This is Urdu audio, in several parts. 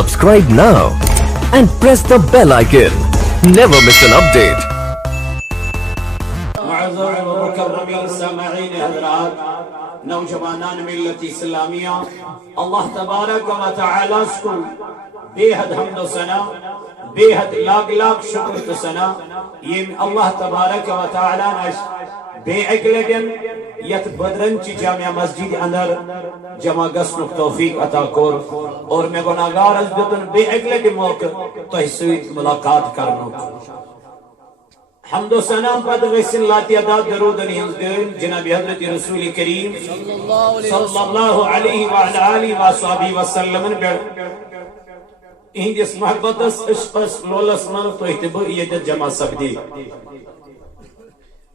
Subscribe now and press the bell icon. Never miss an update. مکرمین سامعین حضرات نوجوانان ملت اسلامیہ اللہ تبارک و تعالی کو بے حد حمد و ثنا بے حد لاکھ شکر و ثنا یہ اللہ تبارک و تعالی نش بے اکلگن یت بدرن چی جامعہ مسجد اندر جمع گسنک توفیق عطا کور اور میں گناہگار از دتن بے اکلگن موقع تو سویت ملاقات کرنو حمد و ثنا پد غسل لاتی عداد درود نیز دین جناب حضرت رسول کریم صلی اللہ علیہ وآلہ وآلہ وسلم اہندس محبتس عشقس لولس من تو احتبا یہ جمع سبدی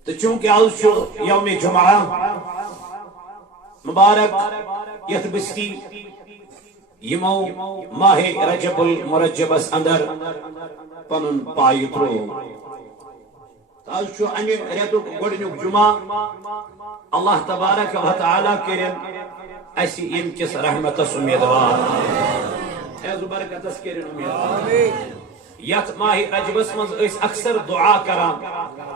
تو چونکہ آج یوم جمعہ مبارک یتبستی یمو ماہ رجب المرجبس اندر پنن پائی ترو آج چھو امی ریتو گوڑنیوک جمعہ اللہ تبارک و تعالی کرن ایسی ام کس رحمتس امیدوار ایزو برکتس کرن امیدوار یت ماہ رجبس منز اس اکثر دعا کران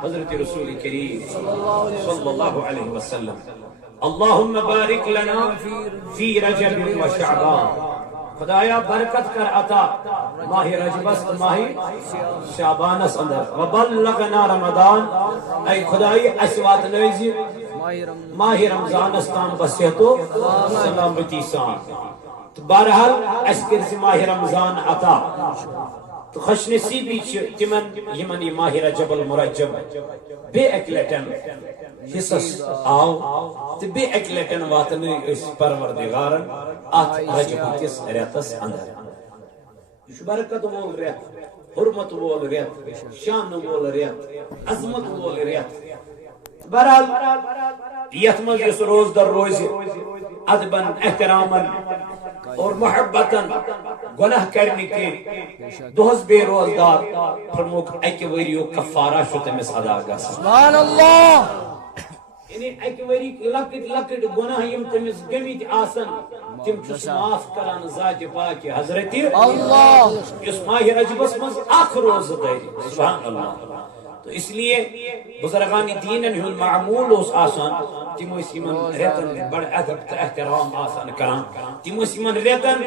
حضرت رسول کریم صلی اللہ علیہ وسلم اللہم بارک لنا فی رجب و شعبان خدایا برکت کر عطا ماہ رجبس ماہ شعبانس اندر وبلغنا رمضان اے خدای اسوات نویزی ماہ رمضانس تان بصیحتو سلامتی سان بہرحال اس کرسی ماہ رمضان عطا تو خوش نصیبی تمن یمن ماہ رجب المرجب بے اکلٹن حصص آو تو بے اکلٹن واتن اس پروردگارن آت رجب کس ریتس اندر یہ برکت وول ریت حرمت وول ریت شان وول ریت عظمت وول ریت بہرحال یت مز اس روز در روز ادبن احترامن اور محبتن گناہ کرنے کے دوز بے روزدار پرموک ایک وریو کفارہ شو تمس ادا گا سبحان اللہ یعنی ایک وری لکٹ گناہ یم تمس گمیت آسن تم چس معاف کران ذات پاک حضرت اللہ اس ماہ رجبس مز آخ روز داری سبحان اللہ تو اس لیے بزرگان دینن ہن معمول اس آسان تم اس ایمن ریتن بڑ ادب احترام آسان کران تم اس ایمن ریتن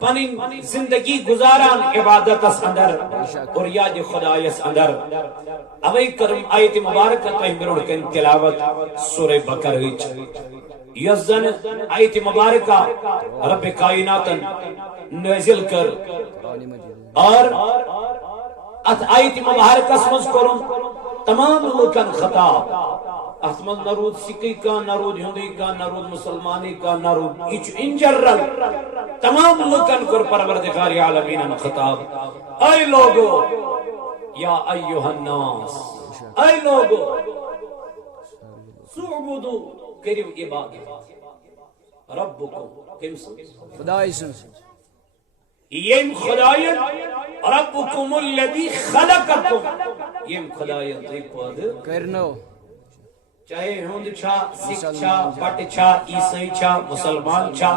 پنن زندگی گزاران عبادت اس اندر اور یاد خدایس اندر اوی کرم آیت مبارکہ تہ برون کن تلاوت سورہ بقرہ وچ یزن آیت مبارکہ رب کائنات نازل کر اور ات آیت مبارکہ سمجھ کرن تمام لوکن خطاب احمد نرود سکھی کا نرود ہندی کا نرود مسلمانی کا نرود ایچ انجرل تمام لوکن کر پروردگار عالمین خطاب اے لوگو یا ایوہ الناس اے لوگو سعبدو کریم عبادت ربکم کم سن خدای سن یم خدایت ربکم الذی خلقکم یم خدایت ای پاد کرنو چاہے ہند چھا سکھ چھا بٹ چھا عیسائی چھا مسلمان چھا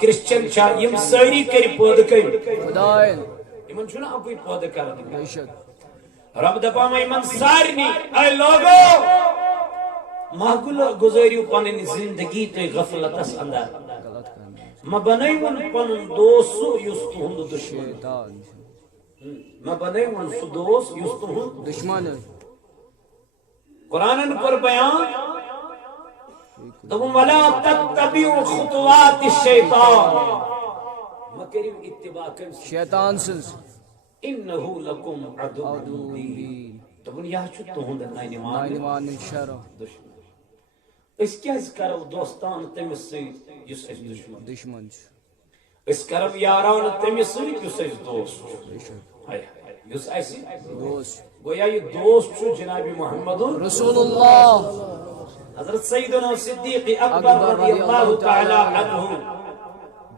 کرسچن چھا یم ساری کری پاد کئی خدای یمن چھنا اپوی پاد کرنے بے شک رب دپا میں یمن سارنی اے لوگو محگل گزاریو پانین زندگی تو غفلتس اندر ما بنائیون پنن دوستو یستو ہند دشمن ما بنائیون سو دوست یستو ہند دشمن قرآن پر بیان تم ولا تتبعوا خطوات الشیطان مکریم اتباع کن شیطان سنس انہو لکم عدو مبین تم یہ چھو تو ہند نائنوان شرع دشمن اس کیا اس کرو دوستان تمس سید جس اس دشمن اس کرو یاران تمس سید جس اس دوست جس اس دوست گویا یہ دوست چھو جناب محمد رسول اللہ حضرت سیدنا صدیق اکبر رضی اللہ تعالی عنہ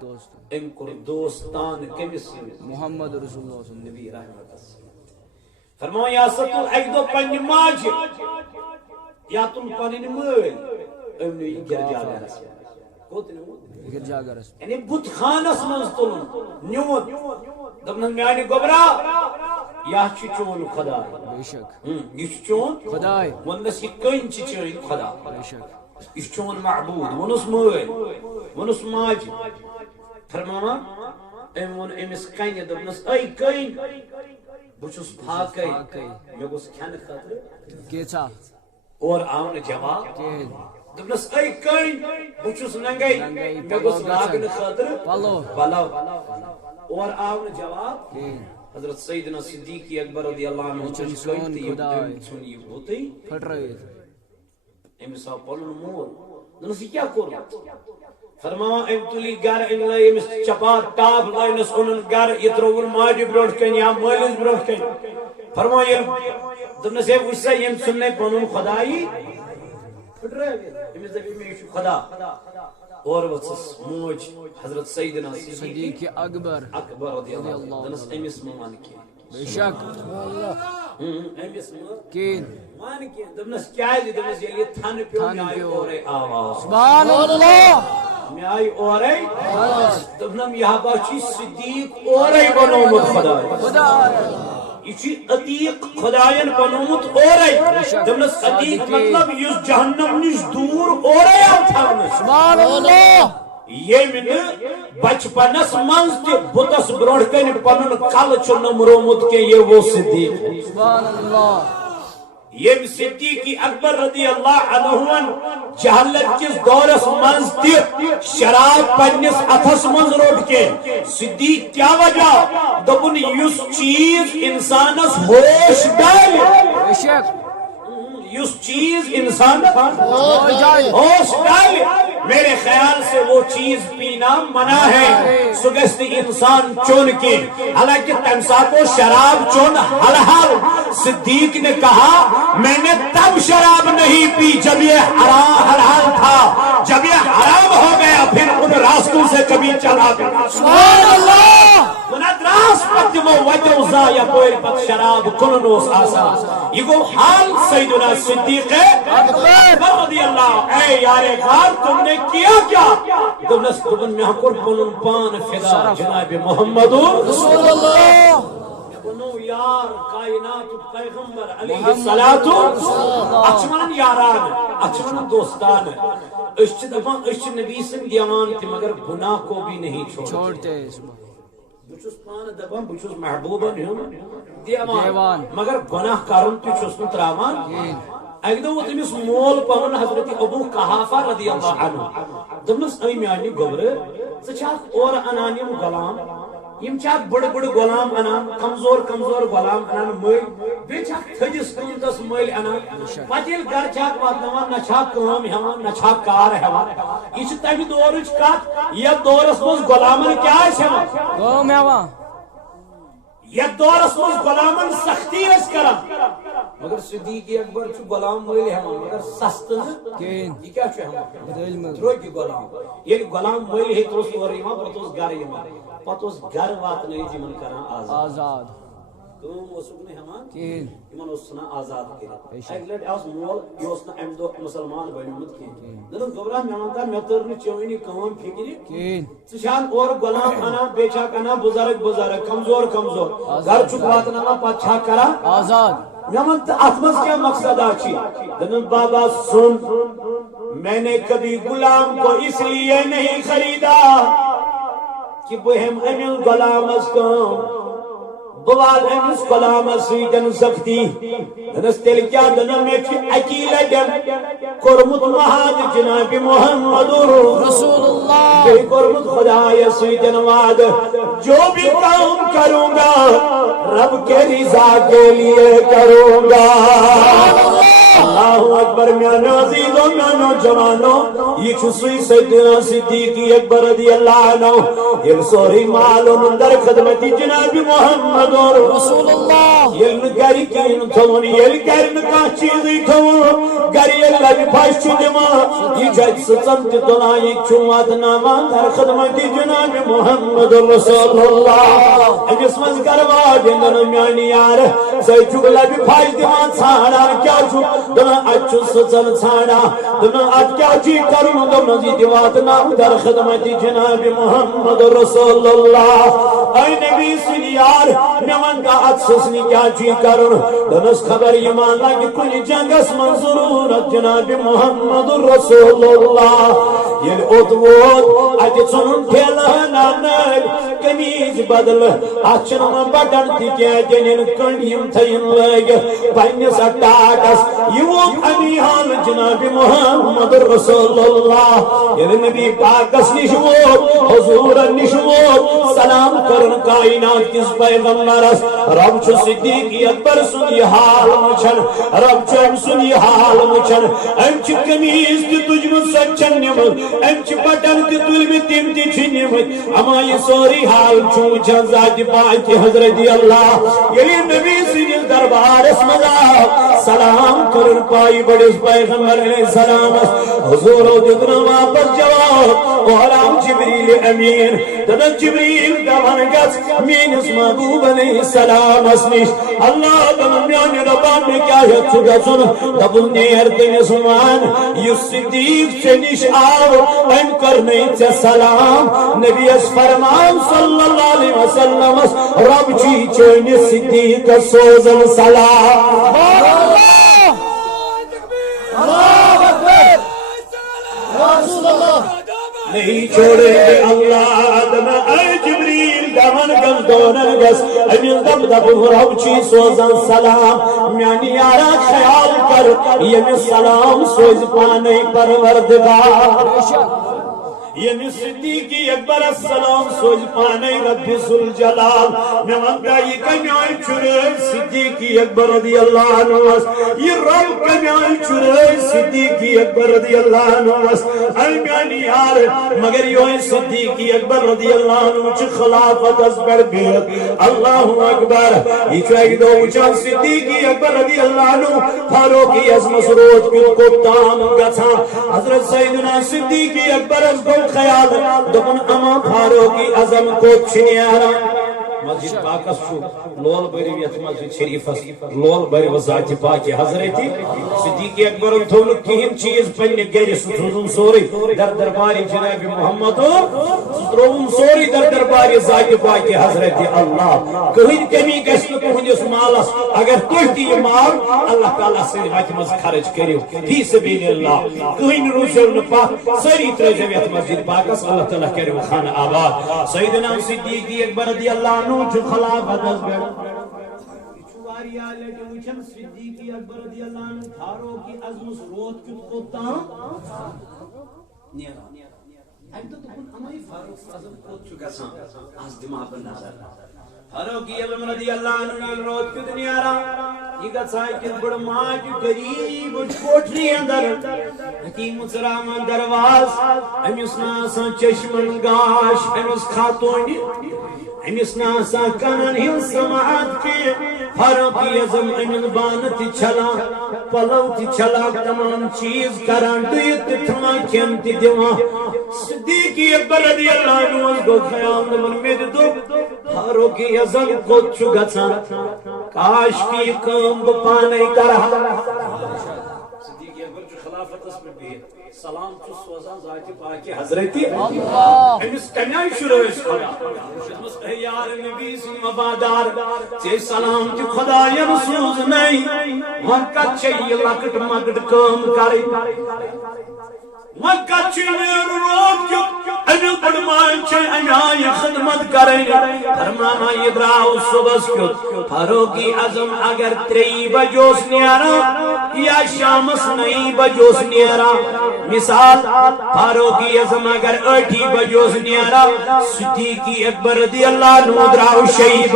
دوست ان کو دوستان کمس محمد رسول اللہ صلی اللہ علیہ نبی رحمت فرمایا یا ستو ایک دو پنج ماج یا تم پنن مل امنی گرجا گرس کوت نہ گرجا گرس یعنی بت خانس من تلن نیوت دپن میانہ گوبرا یہ چون خدا بے شک یہ چون خدائے ونس یہ کن چون خدا بے شک یہ چون معبود ونس مل ونس ماج فرماوا ام ون امس کن دپنس اے کن بچس پھاکے مے گوس کھن خاطر کیچا اور آو نہ جواب کہن دپنس اے کن بچس ننگے مے گوس لاگن خاطر پلو پلو اور آو نہ جواب کہن حضرت سیدنا صدیق اکبر رضی اللہ عنہ چن سون خدائے ہوتی پھٹ رہے امس آو پلن مول دنس یہ کیا کور فرماوا ام تلی گر ام لے امس چپات ٹاپ لائنس اونن گر یہ ترون ماجہ برونٹ کن یا مالس برونٹ کن فرمایا یم دنس ہے وسا یم سننے پنن خدائی پھٹ رہے امس دبی میں خدا اور وسس موج حضرت سیدنا صدیق اکبر رضی اللہ عنہ دنس امس مان کی بے شک امس کین مان کی دنس کیا ہے دنس یہ تھن پیو میائی اور آواز سبحان اللہ میائی اور دبنم یہ بچی صدیق اور بنومت خدا خدا یہ عتیق خدایان بنومت اور دبنس عتیق مطلب یہ جہنم نش دور اور سبحان اللہ یہ من بچپنس منز تہ بتس برونٹ کن پنن کل نمرومت کہ یہ وہ صدیق سبحان اللہ یہ صدیق اکبر رضی اللہ عنہ جہالت کس دورس منز تہ شراب پنس اتھس منز روٹ کے صدیق کیا وجہ دپن یس چیز انسانس ہوش ڈال بے شک یس چیز انسان ہوش ڈال میرے خیال سے وہ چیز پینا منع ہے سگست انسان چون کے حالانکہ تمسا کو شراب چون حلال صدیق نے کہا میں نے تب شراب نہیں پی جب یہ حلال تھا جب یہ حرام ہو گیا پھر ان راستوں سے کبھی چلا سبحان اللہ راس پتمو وجو زایا کوئی پت شراب کننوس آسا یہ گو حال سیدنا صدیق اکبر رضی اللہ اے یار غار تم نے کیا کیا دبنس دبن میں حکر پنن پان فدا جناب محمد رسول اللہ کنو یار کائنات پیغمبر علیہ الصلوۃ اچھمن یاران اچھمن دوستان اشچ دفان اشچ نبی سن دیوان تھی مگر گناہ کو بھی نہیں چھوڑتے بچس پان دپان بچس محبوبن دیوان مگر گناہ کارن تچس تراوان اک دو تمس مول پنن حضرت ابو قحافہ رضی اللہ عنہ دمس اے میانی گبر سچاک اور انانیم غلام یم چاک بڑ بڑ غلام انان کمزور کمزور غلام انان مل بی چاک تھجس قیمتس مل انان پتیل گر چاک واتنوان نہ چھاک کام ہیوان نہ چھاک کار ہیوان یہ چھ تمہ دورچ کت یہ دورس مز غلامن کیا ہیوان گوم ہیوان یہ دورس مز غلامن سختی اس کران مگر صدیق اکبر چھ غلام مل ہیوان مگر سست کین یہ کیا چھ ہیوان دروگی غلام یہ غلام مل ہے تو اور ایمان پتوس گھر ایمان پتوس گھر وات نہیں جمن کران آزاد کم وسوک نے ہمان کین ایمان اسنا آزاد کرے ایک لٹ اس مول یہ اسنا ام دو مسلمان بنیمت کی دن گبرا میانتا میترنی چوینی کام فکری کین سشان اور غلام انا بیچاک انا بزرگ بزرگ کمزور کمزور گھر چکوات نما پچھا کرا آزاد میمن اتمز کیا مقصد آچی دن بابا سن میں نے کبھی غلام کو اس لیے نہیں خریدا کہ بہم امل غلام اس کو بوال امس غلام سیدن سختی دنس تیل کیا دنم ایک اکیل جن کرمت مہاد جناب محمد رسول اللہ بے کرمت خدا یا سیدن وعد جو بھی کام کروں گا رب کے رضا کے لیے کروں گا اللہ اکبر میانو عزیزو میانو جوانو یہ چسوی سیدنا صدیق اکبر رضی اللہ عنہ یہ سوری مالون در خدمتی جناب محمد رسول اللہ یہ گری کین تھون یہ گرن کا چیزی تھون گری لگ پھش دما یہ جج سچن تنا یہ چوات نامہ در خدمتی جناب محمد رسول اللہ جس مز کروا دین میانی یار سی چگ لگ پھش دما ساڑا کیا چھ دنا اچھو سچن چھانا دنا اچھ کیا چی کروں دنا زیدی واتنا در خدمت جناب محمد رسول اللہ اے نبی سنیار میوان کا اچھ سسنی کیا چی کروں دنس خبر ایمان لگی کل جنگس من ضرورت جناب محمد رسول اللہ یہ ادوود اچھ سنن پھیلانا نگ کمیز بدل اچھن من بٹن تکیا جنین کنڈیم تھین لگ پنیس اٹاٹس یوک امی حال جناب محمد رسول اللہ یہ نبی پاکس نشوک حضور نشوک سلام کرن کائنات کس پیغمبرس رب چھو صدیقی اکبر سنی حال مچھن رب چھو ام سنی حال مچھن ام چھ کمیز تی تجمت سچن نمت ام چھ بٹن تی تلمی تیم تی چھ نمت اما یہ سوری حال چھو مچھن ذات پاک حضرت اللہ یہ نبی سنی دربار اسمدہ سلام کرن پائی بڑی پیغمبر علیہ السلام حضور و جدنا واپس جواب احرام جبریل امین تدن جبریل دوان گز مین اس محبوب علیہ السلام اسنش اللہ دن میان ربان میں کیا ہے چھگا سن دبل نیر دن اسمان یو صدیق چنش آو ان کرنے چا سلام نبی اس فرمان صلی اللہ علیہ وسلم رب چی چین صدیق سوزن سلام نہیں چھوڑے گے اللہ دم اے جبریل دمن گم دونن گس امین دم دب رب چی سوزن سلام میانی یارا خیال کر یہ سلام سوز پانے پروردگار یعنی صدیقی اکبر السلام سوز پانے رب ذوالجلال میں وانگائی کمیائی چھرے صدیقی اکبر رضی اللہ عنہ یہ رب کمیائی چھرے صدیقی اکبر رضی اللہ عنہ المیانی یار مگر یہ صدیقی اکبر رضی اللہ عنہ چھ خلافت از بڑھ بیت اللہ اکبر یہ چھوئی دو چان صدیقی اکبر رضی اللہ عنہ فاروقی از مسرود کیوں کو تام گتھا حضرت سیدنا صدیقی اکبر از کو خیال دکن اما فاروقی عظم کو چھنیارا مسجد پاکس چھو لول بری ویت مسجد شریف لول بری وزاتی پاکی حضرتی صدیقی اکبر انتون کہم چیز پنی گری سترون سوری در درباری جناب محمد سترون سوری در درباری ذاتی پاکی حضرتی اللہ کہیں کمی گشت کہیں اس مالس اگر کوئی یہ مال اللہ تعالیٰ سے وقت خرچ کریو فی سبیل اللہ کہیں روشن نپا سری ترجویت مسجد پاکس اللہ تعالیٰ کریو خان آباد سیدنا صدیقی اکبر رضی اللہ عنہ جو خلافت از بیڑ چواری آلے جو وچھن صدیقی اکبر رضی اللہ عنہ فاروقی عظم سروت کت کوتا نیرہ اب تو کن امائی فاروق عظم کوت چکا سان آز دماغ نظر فاروقی عظم رضی اللہ عنہ روت کت نیرہ یہ گتسائی کت بڑا ماج گریب کوٹری اندر حکیم سرامان درواز امیس ناسا چشمن گاش امیس خاتونی امس ناسا کنن ہن سماعت کے فاروقی اعظم امن بانت چھلا پلو تی چھلا تمام چیز کران دیت تھما کھین تی دیوا صدیقی اکبر رضی اللہ عنہ کو خیال نمن مید دو فاروقی اعظم کو چگتا کاش کی کام بپانے کرا صدیقی اکبر جو خلافت اس پر بھی سلام چو سوزان ذاتی پاکی حضرتی امس کنیائی شروع اس خدا امس یار نبی سی وفادار تے سلام چو خدا یرسوز نہیں وقت چاہیے لکٹ مگٹ کام کری وقت چاہیے روب جو امل بڑمان چاہیے امیائی خدمت کریں فرمانا یہ دراؤ صبح کیت فاروقی عظم اگر 3 بجوس نیارا یا شامس 9 بجوس نیارا مثال فاروقی اعظم اگر 8 بجوس نیارا صدیقی اکبر رضی اللہ عنہ دراؤ شہید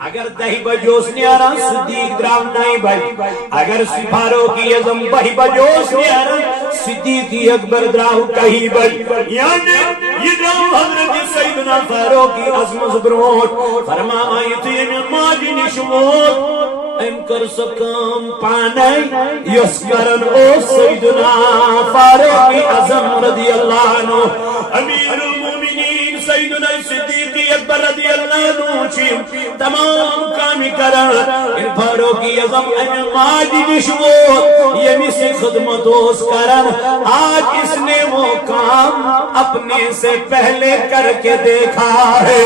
اگر 10 بجوس نیارا صدیق دراؤ 9 بج اگر فاروقی اعظم 12 بجوس نیارا صدیقی اکبر دراؤ کہیں بج یعنی یہ دراؤ حضرت سیدنا فاروقی عظم زبروت فرمائی تو یہ ماجی نشموت ام کر سکم پانے یس کرن او سیدنا فاروقی اعظم رضی اللہ عنہ امیر المومنین سیدنا صدیق اکبر رضی اللہ عنہ تمام کامی کرن ان فاروق اعظم ان ماجی نشوت یمی سے خدمت اس کرن آج اس نے وہ کام اپنے سے پہلے کر کے دیکھا ہے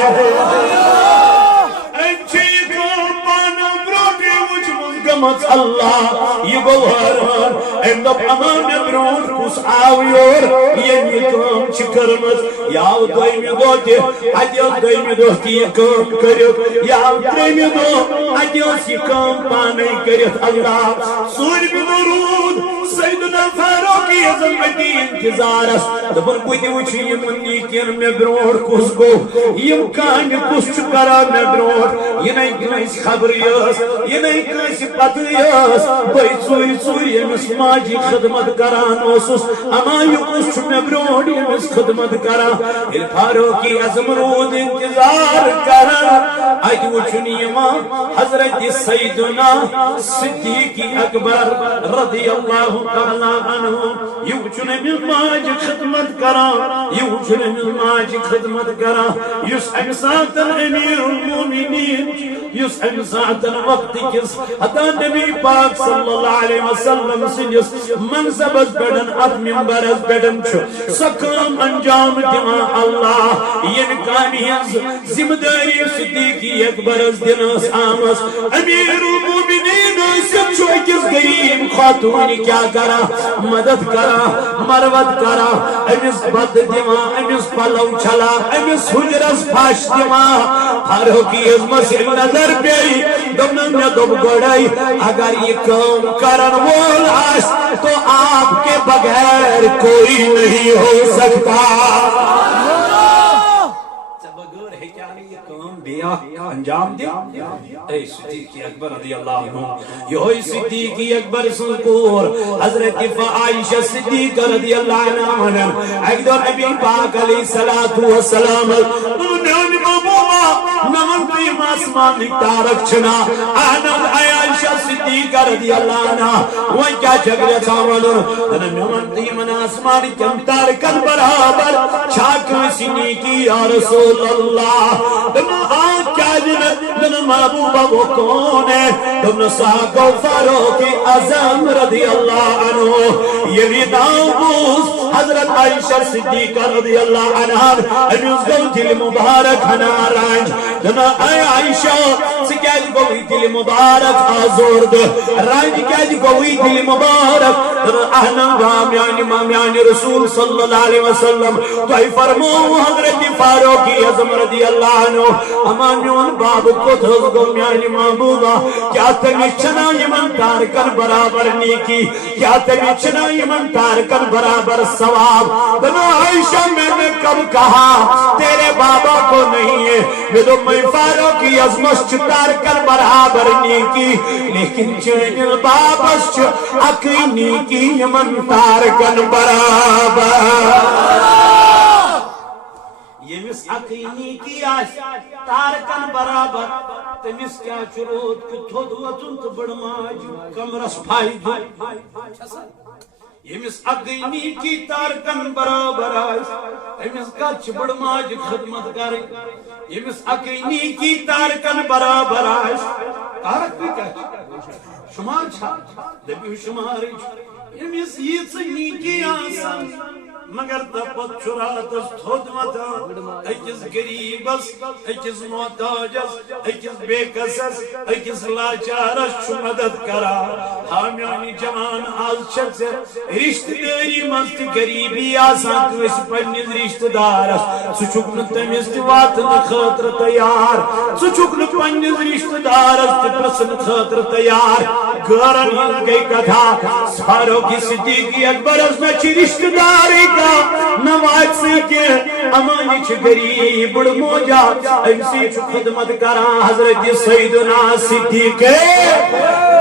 اللہ یہ گوہران اندب امان برون کس آویور یہ کام چکرمت یاو دویمی دو تی ادیوس دویمی دو تی یہ کام کرت یاو تریمی دو ادیوس یہ کام پانے کرت اللہ سوری بدرود سیدنا فاروقی اعظم مدی انتظارس دبر بودی وچی یمن نیکین میں برون کس گو یم کانی کس چکرا میں برون یہ نہیں کنیس خبریس یہ نہیں کنیس پتیس بھائی چوری چوری امس ماجی خدمت کران اوسس اما یکس میں برون امس خدمت کران فاروقی اعظم رود انتظار کران اج وچن یما حضرت سیدنا صدیق اکبر رضی اللہ تعالی عنہ یہ وچن امس ماجی خدمت کران یہ وچن امس ماجی خدمت کران یس امسات امیر المومنین یس امسات وقت کس حتی نبی پاک صلی اللہ علیہ وسلم سنس منصبس بیڈن ات منبرس بیڈن چھو سکام انجام دما اللہ ین کانی ذمہ داری صدیقی اکبرس دنس آمس امیر المومنین سب چھو اکس غریب خاتون کیا کرا مدد کرا مروت کرا امس بد دما امس پلو چھلا امس حجرس پاش دما فاروقی عظمت نظر پی دمن میں دب گڑائی اگر یہ کام کرن وول آس تو آپ کے بغیر کوئی نہیں ہو سکتا بغیر ہے کیا نہیں یہ کام بیا انجام دے اے صدیق اکبر رضی اللہ عنہ یہ صدیق اکبر سنکور حضرت عائشہ صدیق رضی اللہ عنہ ایک دور نبی پاک علیہ السلام نمن قیم آسمان تارک چھنا آنم عائشہ صدیقہ رضی اللہ عنہ وہ کیا جگرے ساولن نمن قیم آسمان کم تارکن برابر چھاکن سنی کی یا رسول اللہ دم آن کیا جن محبوبہ وہ کون ہے دم صاحب فاروق اعظم رضی اللہ عنہ یہ ناموس حضرت عائشہ صدیقہ رضی اللہ عنہ امیوز گو دل مبارک ہنا رانج دنا اے عائشہ سکیج گوی دل مبارک آزور دے رانج کیج گوی دل مبارک دنا احنم وامیان رسول صلی اللہ علیہ وسلم تو ہی فرمو حضرت فاروقی اعظم رضی اللہ عنہ امانیون باب کو دھز گو میانی محبوبہ کیا تمیچنا یمن تارکن برابر نیکی کیا تمیچنا یمن تارکن برابر ثواب دنا عائشہ میں نے کب کہا تیرے بابا کو نہیں ہے میں تو میں فاروقی عظمت چتار کر برابر نیکی لیکن چینل بابس اکی نیکی یمن تارکن برابر یمس اکی نیکی آس تارکن برابر تمس کیا چروت کتھو دوتن تو بڑماج کمرس فائدہ یمس اگینی کی تارکن برابر آئیس یمس کچھ بڑماج خدمت کرے یمس اگینی کی تارکن برابر آئیس تارک بھی کچھ شمار چھا دبیو شمار یمس یہ سنی کی آسان مگر تپت چراتس تھود متا اکس گریبس اکس محتاجس اکس بے کسس اکس لاچارس چھ مدد کرا حامیانی جوان آز چھت سے رشتہ داری مست گریبی آسان کس پنیز رشتہ دارس سچکن تمیست واتن خاطر تیار سچکن پنیز رشتہ دارس پرسن خاطر تیار گرن ہل گئی کتھا سارو کی صدیقی اکبر اس میں چی رشتہ داری نواز سی کے امانی چھ غریب موجا امسی چھ خدمت کرا حضرت سیدنا صدیق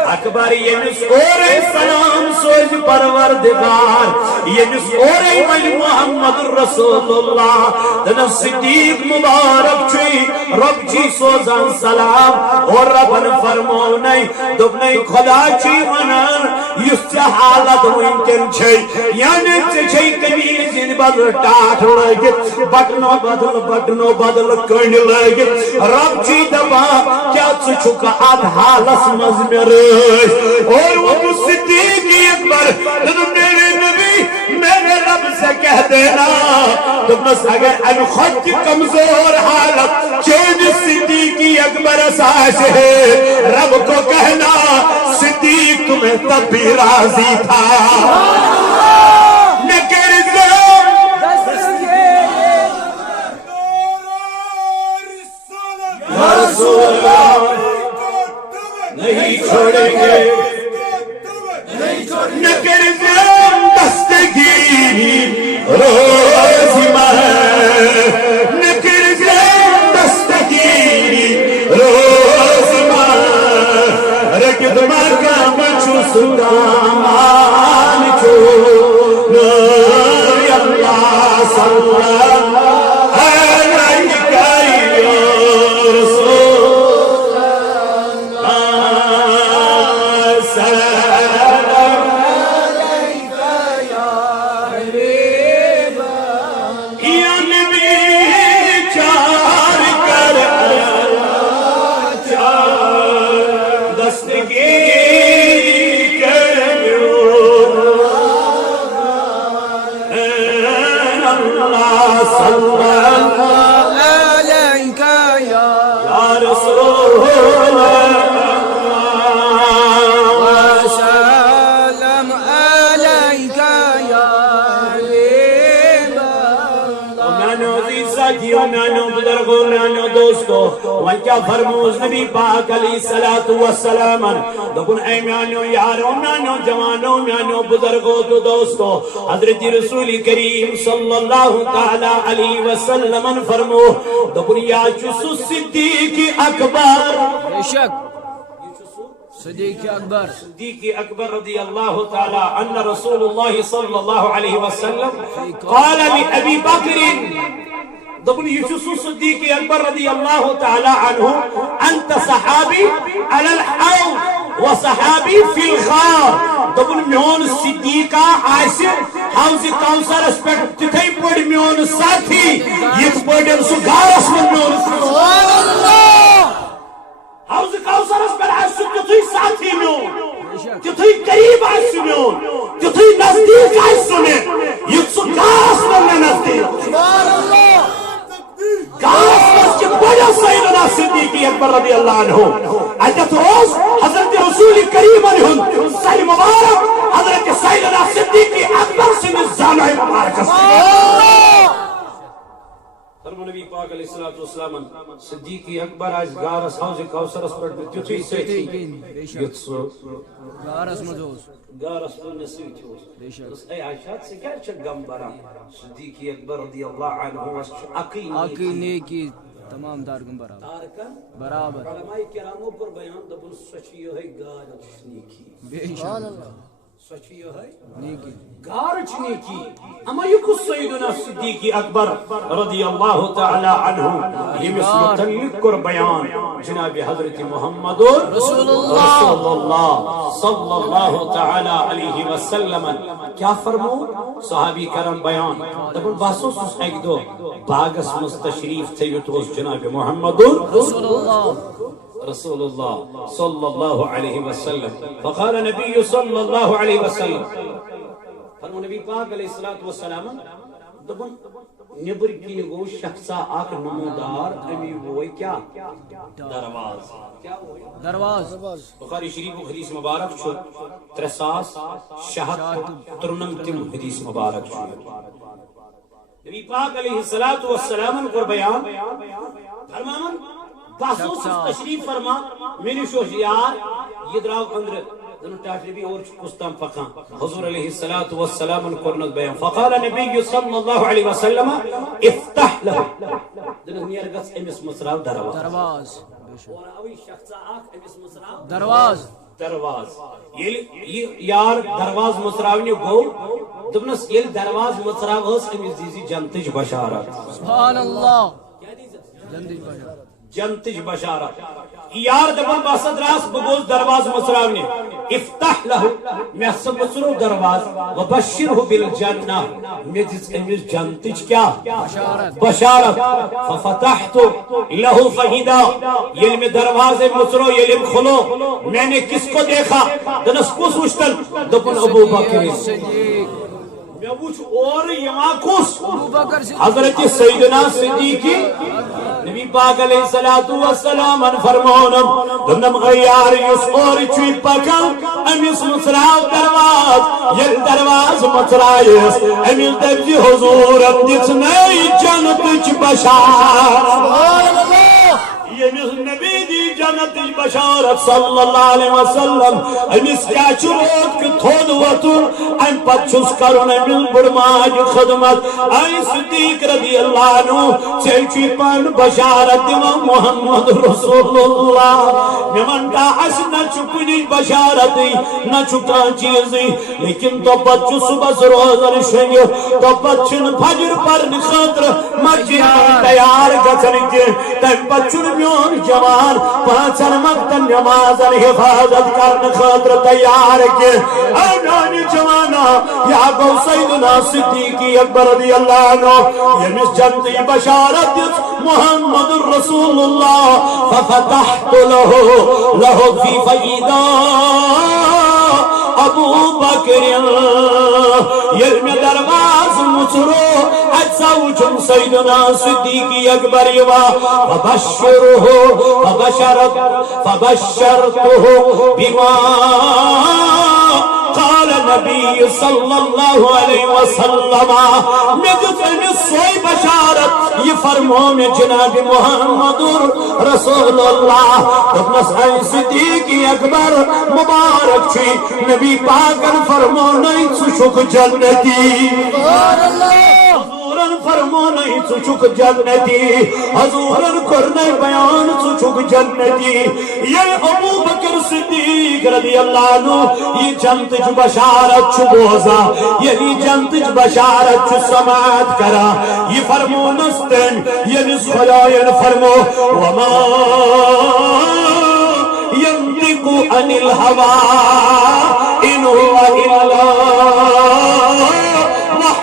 اکبر یمس اور سلام سوز پروردگار یمس اور مل محمد رسول اللہ دن صدیق مبارک چھ رب جی سوزان سلام اور ربن فرمونے دبنے خدا خدا چی ونان یس حالت ممکن چھے یعنی چھے قمیض ان بدل ٹاٹ لگت بٹنو بدل کنڈ لگت رب چی دبا کیا چھکا اد حالس مزمر اور وہ صدیق اکبر میرے نبی میرے رب سے کہہ دینا تو بس اگر ان خود کی کمزور حالت چین صدیقی اکبر ساش ہے رب کو کہنا صدیق تمہیں تب بھی راضی تھا نکر یا رسول اللہ نہیں چھوڑیں گے نکر دستگیری روزی میں نکر دستگیری روزی میں رکھت مکم چھو سلامان چھو نوری اللہ صلی اللہ علیہ رسول اللہ سلام وان کیا فرموز نبی پاک علیہ السلام دکن اے میانو یارو میانو جوانو میانو بزرگو تو دوستو حضرت رسول کریم صلی اللہ تعالی علیہ وسلم فرمو دکن یا چسو صدیق اکبر بے شک صدیق اکبر رضی اللہ تعالی عنہ رسول اللہ صلی اللہ علیہ وسلم قال لأبی بکر دبن يشوسو صديق أكبر رضي الله تعالى عنه أنت صحابي على الحوض وصحابي في الغار دبن ميون الصديقة عاصر حوض كوثر اسپٹ تتھے پڑ ميون ساتھی يت پڑن سو غارس من ميون سبحان اللہ حوض كوثر اسپٹ عاصر تتھے ساتھی ميون تتھے قریب عاصر ميون تتھے نزدیک عاصر میں يت سو غارس من نزدیک سبحان اللہ کاس کے بڑا سیدنا صدیق اکبر رضی اللہ عنہ اجت روز حضرت رسول کریم علیہ صحیح مبارک حضرت سیدنا صدیق اکبر سے نزانہ مبارک فرمو نبی پاک علیہ السلام صدیق اکبر آج گارس حوض کوثر پر تیتھی سیتھی یتسو گارس مدوز گارس پر نسیت ہوس اے عائشات سے کیا چھک گم برا صدیق اکبر رضی اللہ عنہ عقی نیکی تمام دارگم برابر علماء کراموں پر بیان دبن سچی ہے گارس نیکی بے شک سچی ہے نیکی گارچ نیکی اما یکو سیدنا صدیق اکبر رضی اللہ تعالی عنہ یہ متعلق کر بیان جناب حضرت محمد رسول اللہ صلی اللہ تعالی علیہ وسلم کیا فرمو صحابی کرم بیان دبن باسو سس ایک دو باغس مستشریف تیوتوس جناب محمد رسول اللہ صلی اللہ علیہ وسلم فقال نبی صلی اللہ علیہ وسلم فرمو نبی پاک علیہ السلام دبن نبر کی گو شخصا آکھ نمودار امی ہوئی کیا درواز درواز بخاری شریف و حدیث مبارک چھو 373 تم حدیث مبارک چھو نبی پاک علیہ السلام پر بیان فرمان باسوس تشریف فرما میری شوش یار یہ دراؤ اندر دنو ٹاٹری بھی اور کستان پکان حضور علیہ السلام کرنت بیان فقال نبی صلی اللہ علیہ وسلم افتح له دنو نیرگس امس مصراو درواز اور اوی شخص آکھ امس مصراو درواز یہ یار درواز مصراونی گو دبنس یہ درواز مصراو اس امس دیزی جنتج بشارت سبحان اللہ جنتج بشارت جنتج بشارت یار دپان باسد راس بگوز درواز مصراونی افتح له میں سب مصرو درواز وبشره بالجنہ میں جس امیر جنتج کیا بشارت ففتحت له فہیدہ یل میں دروازے مصرو یل کھلو میں نے کس کو دیکھا دنس کس وشتن دپن ابو بکر میں وچ اور یما کس حضرت سیدنا صدیقی نبی پاک علیہ السلام فرمونم دنم غیار یس اور چوی پکن امیس مصراو درواز یل درواز مصرائیس امیس دبجی حضورم دچنائی جنت چ بشار یمیس نبی دی جنت بشارت صلی اللہ علیہ وسلم امیس کیا چروت کہ تھود وطن ام پچھس کرن امیس برماج خدمت ای صدیق رضی اللہ عنہ چیچی پن بشارت دیو محمد رسول اللہ نمانتا اس نہ چکنی بشارت نہ چکا چیزی لیکن تو پچھو صبح سروزر شنگی تو پچھن فجر پر نخاطر مسجد تیار گچن کے تم پچھن جوان پانچن مقتن نمازن حفاظت کرن خاطر تیار کے آنانی جوانا یا گو سیدنا صدیقی اکبر رضی اللہ عنہ یمیس جنتی بشارت محمد رسول اللہ ففتحت له فی فیدہ ابو بکر یلم درواز مصرو اجزاوچم سیدنا صدیقی اکبر یوا فبشرته بما قال نبی صلی اللہ علیہ وسلم میں جتنے سوئی بشارت یہ فرمو میں جناب محمد رسول اللہ ابن صدیقی اکبر مبارک چی نبی پاکر فرمو نہیں سشک جنتی حضورن فرمو نہیں سچک جنتی حضورن کرنے بیان سچک جنتی یہ ابو بکر صدیق رضی اللہ عنہ یہ جنتج بشارت چو بوزا یعنی جنتج بشارت چو سماعت کرا یہ فرمو نستن یعنی خدایان فرمو وما ينطق عن الهوى إن هو إلا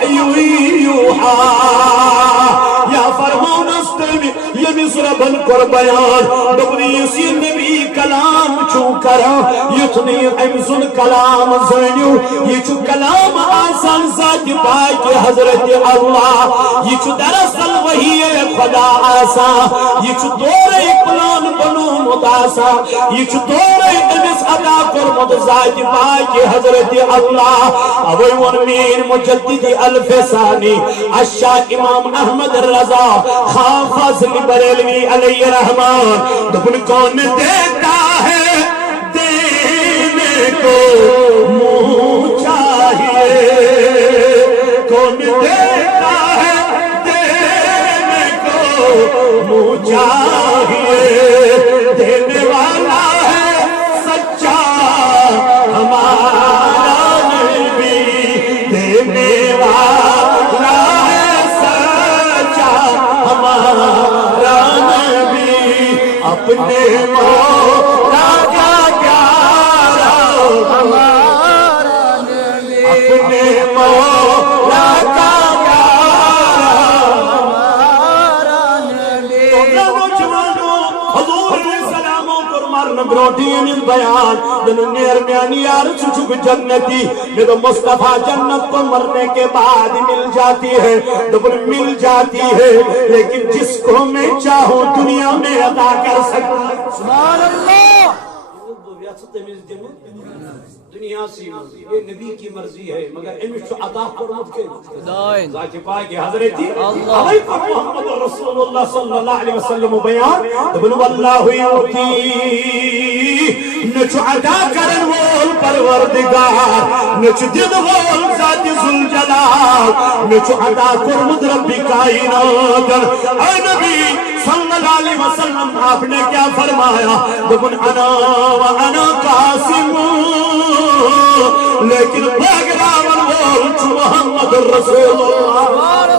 وحی یوحا یا فرمون استمی یہ مصر بن کر بیان دبنی اسی نبی کلام چو کرا یتنی امزن کلام زنیو یہ چو کلام آسان ذات پاک حضرت اللہ یہ چو دراصل وحی خدا آسان یہ چو دور اقلان بنو متاسا یہ چو دور امس ادا کرمد ذات پاک حضرت اللہ اوی ونمین مجدد الفسانی الشاہ امام احمد الرضا خان فاضل بریلوی علیہ رحمان دبن کون دیتا ہے دینے کو منہ چاہیے کون دیتا ہے دینے کو منہ چاہیے دینے والا ہے سچا ہمارا نبی دینے والا ہے سچا ہمارا نبی اپنے مولا کا پیارا ہمارا نبی اپنے مولا کا پیارا ہمارا نبی تو نوجوانوں حضور علیہ السلاموں پر مرن بروٹین بیان دن نرمیانی یار چچک جنتی میں تو مصطفیٰ جنت کو مرنے کے بعد مل جاتی ہے دبن مل جاتی ہے لیکن جس کو میں چاہوں دنیا میں عطا کر سکتا سبحان اللہ دنیا سی یہ نبی کی مرضی ہے مگر امش تو عطا فرمت کے ذات پاک حضرت علیہ محمد رسول اللہ صلی اللہ علیہ وسلم بیان ابن واللہ یعطی نچ عطا کرن وول پروردگار نچ دد وول ذات ذوالجلال نچ عطا فرمت رب کائنات اے نبی صلی اللہ علیہ وسلم آپ نے کیا فرمایا ابن انا وانا قاسم لیکن باگراون بول چو محمد رسول اللہ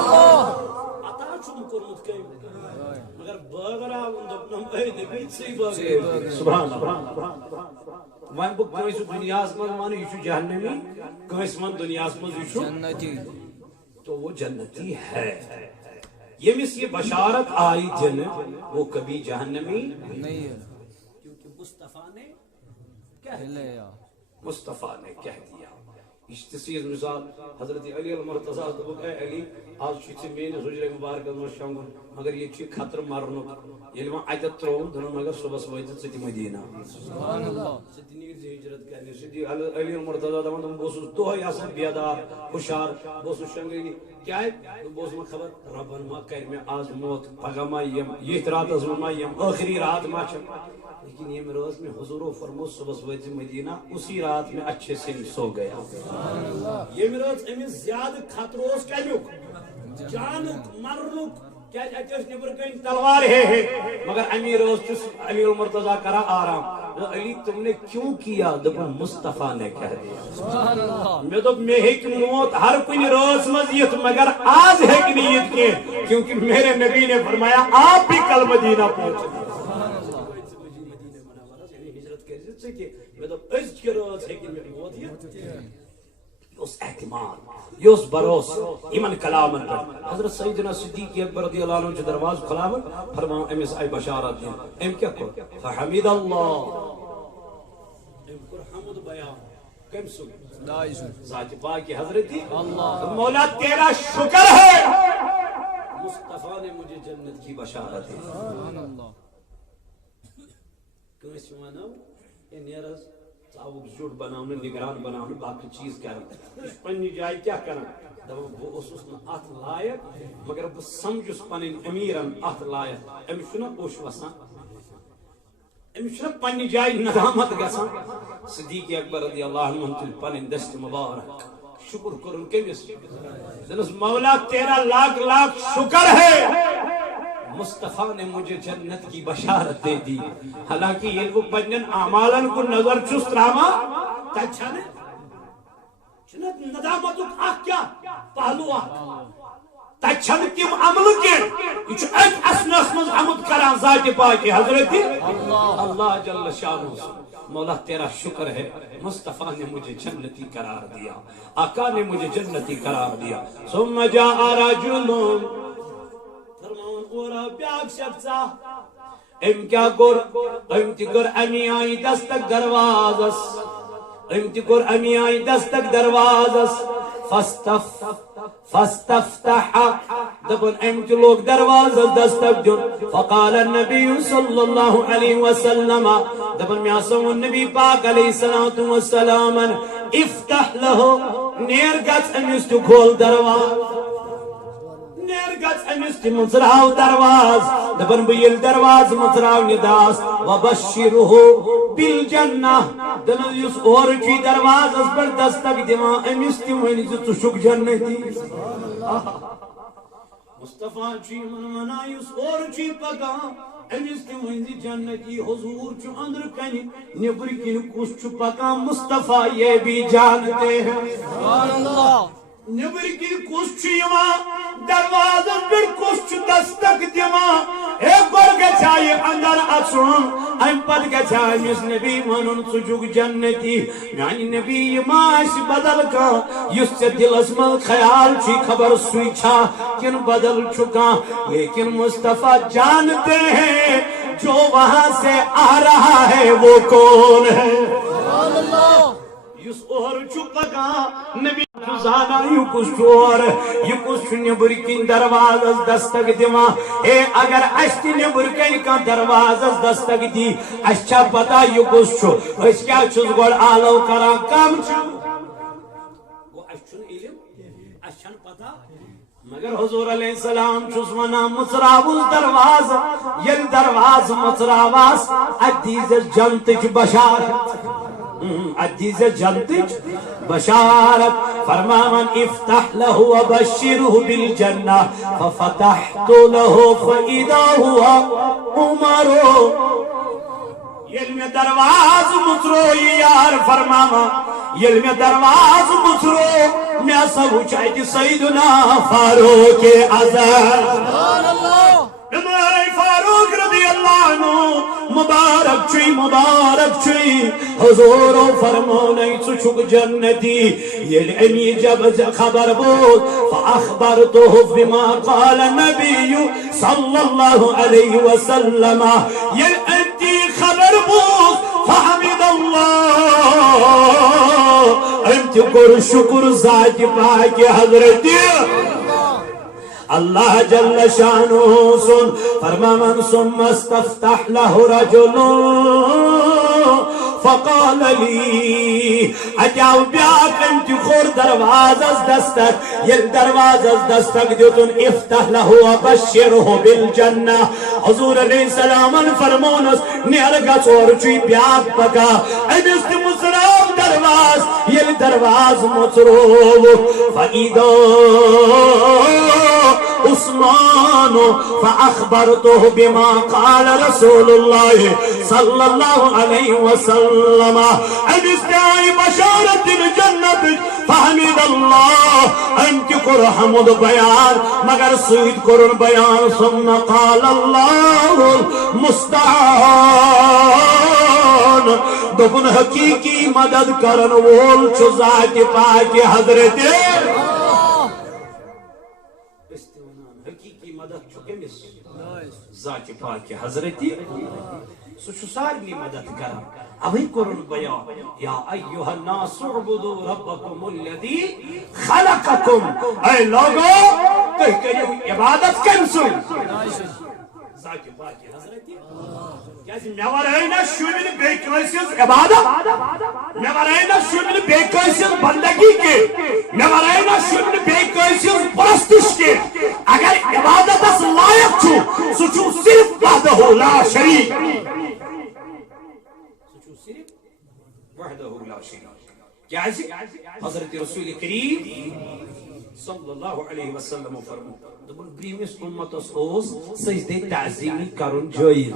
عطا چون کرمت کئی مگر سبحان اللہ ون بہ کنس دنیا من یہ جہنمی کنس من دنیا من یہ جنتی تو وہ جنتی ہے یمس یہ بشارت آئی جن وہ کبھی جہنمی نہیں ہے کیونکہ مصطفیٰ نے مصطفیٰ نے کہہ دیا اشتسیز مثال حضرت علی المرتضیٰ دبک اے علی آج چھ میس حجر مبارک مز شونگن مگر یہ خطر مرن یل وہ اتت ترون دن مگر صبح واتت ثت مدینہ سبحان اللہ ثت نیر ہجرت کرنے ثت علی المرتضیٰ دپان بہ اوسس دہے آسان بیدار ہوشیار بہ اوسس شنگنی کیا بہ اوسس خبر ربن ما کر میں آز موت پگہ ما یم یہ رات ما یم آخری رات ما لیکن یہ روز میں حضور و فرمو صبح واتت مدینہ اسی رات میں اچھے سے سو گیا یہ روز امس زیادہ خطر اس کمیک جانک مرنک کیا نبر کن تلوار ہے مگر امیر علی المرتضیٰ کرا آرام علی تم نے کیوں کیا دپن مصطفیٰ نے کہہ دیا میں تو میں ہیک موت ہر کن روز مزیت مگر آج ہے کہ نیت کے کیونکہ میرے نبی نے فرمایا آپ بھی کل مدینہ پہنچ میں تو اس کے روز ہے کہ میں موت اس اعتماد یہ بروس ایمن کلامن پر حضرت سیدنا صدیق اکبر رضی اللہ عنہ دروازہ کھلاون فرمایا امس آئی بشارت دیں ام کیا کو فحمد اللہ ام کر حمد بیان کم سن ذات پاک حضرت اللہ مولا تیرا شکر ہے مصطفیٰ نے مجھے جنت کی بشارت دی سبحان اللہ کس مانو یہ نیرز تاوک جوڑ بناؤنے نگران بناؤنے باقی چیز کریں اس پنی جائے کیا کریں وہ اس نے ات لائق مگر بس سمجھ اس پنی امیرن ات لائق امیشنا اوش وسان امیشنا پنی جائے ندامت گسان صدیق اکبر رضی اللہ عنہ منتل پنی دست مبارک شکر کرن کمیس دنس مولا تیرا لاکھ لاکھ شکر ہے مصطفیٰ نے مجھے جنت کی بشارت دے دی حالانکہ یہ وہ پنجن اعمالن کو نظر چس تراما تچھانے جنت ندامت آخ کیا پہلو آخ تچھان تیم عمل کے کچھ ایک اسنس مز حمد کران ذات پاکی حضرت اللہ جل شانہ مولا تیرا شکر ہے مصطفیٰ نے مجھے جنتی قرار دیا آقا نے مجھے جنتی قرار دیا ثم جاء رجل اور بیاک شخصا ام کیا گر ام تی گر امی آئی دستک دروازس ام تی گر امی آئی دستک دروازس فاستفتح دبن ام تی لوگ دروازس دستک جن فقال النبی صلی اللہ علیہ وسلم دبن میاسم النبی پاک علیہ السلام افتح لہو نیرگت امیستو کھول دروازس نیرگت امیستی مزراو دروازه دبن بیل دروازه مزراو نداس وبشره بالجنة دن یس اور چی دروازه اس پر دستک دیما امیستی وینی تو شک جنتی مصطفیٰ چی من یس اور چی پکا امیستی وینی جنتی حضور چو اندر کنی نبر کن کس چو پکا مصطفیٰ یہ بھی جانتے ہیں سبحان اللہ نبر کی کس یما دروازہ پر کس دستک دما ایک بار گچائے اندر اچھون ام پت گچائے اس نبی منن سجوگ جنتی یعنی نبی ماش بدل کا یس سے دل اسمل خیال چی خبر سوئی چھا کن بدل چکا لیکن مصطفیٰ جانتے ہیں جو وہاں سے آ رہا ہے وہ کون ہے سبحان اللہ یس اور چپکا نبی زانا یو کس چور یو کس نبر کن دروازس دستک دیما اے اگر اشتی نبر کن کا دروازس دستک دی اشچا پتا یو کس چو اس کیا چوز گوڑ آلو کرا کام چو وہ اشچن علم اشچن پتا مگر حضور علیہ السلام چوز منا مصراوز دروازہ ین دروازہ مصراواز ادیز جنتج بشارت عدیز جنتج بشارت فرما من افتح له وبشره بالجنة ففتحت له فإذا هو عمر علم درواز مصرو یار فرما علم درواز مصرو میں سب چاہتی سیدنا فاروق اعظم سبحان اللہ فاروق مبارک چی حضور فرمونی چچک جنتی یل امی جب خبر بود فاخبرته بما قال النبی صلی اللہ علیہ وسلم یل انتی خبر بود فحمد اللہ انت کر شکر ذات پاک حضرت اللہ جل شانہ سن فرما من ثم استفتح له رجل فقال لي اتاو بیاک انت خور دروازز دستک یل دروازز دستک دیتن افتح له وبشره بالجنہ حضور علیہ السلام فرمونس نیرگا چورچوی بیاک پکا امس دی مصرام درواز یل درواز مصرو فایدو عثمان فأخبرته بما قال رسول الله صلى الله عليه وسلم عن استعاء بشارة الجنة فحمد الله أنت قر حمد بيان مگر سيد قرن بيان ثم قال الله المستعان دبن حقيقي مدد کرن وول چو ذات پاک حضرت ذات پاک حضرتی سوچو سارنی مدد کرن ابھی قرآن بیان یا ایوہ الناس اعبدوا ربکم الذی خلقکم اے لوگو تُہۍ کٔرِو عبادت کٔمۍ سٕنٛز ذات پاک حضرتی کیازِ مےٚ ورٲے نہ شوٗبہِ بیٚیہِ کٲنٛسہِ ہٕنٛز عبادت مےٚ ورٲے نہ شوٗبہِ بیٚیہِ کٲنٛسہِ ہٕنٛز بندگی کینٛہہ مےٚ ورٲے نہ شوٗبہِ بیٚیہِ کٲنٛسہِ ہٕنٛز پرستش کینٛہہ اگر عبادتس لایق چھُ سُہ چھُ صرف وحدہ لا شریک وحدہ لا شریک کیازِ حضرت رسول کریم صلی اللہ علیہ وسلم فرمو دبن برٛہمِس اُمتس اوس سجدے تعظیمی کرن جٲیز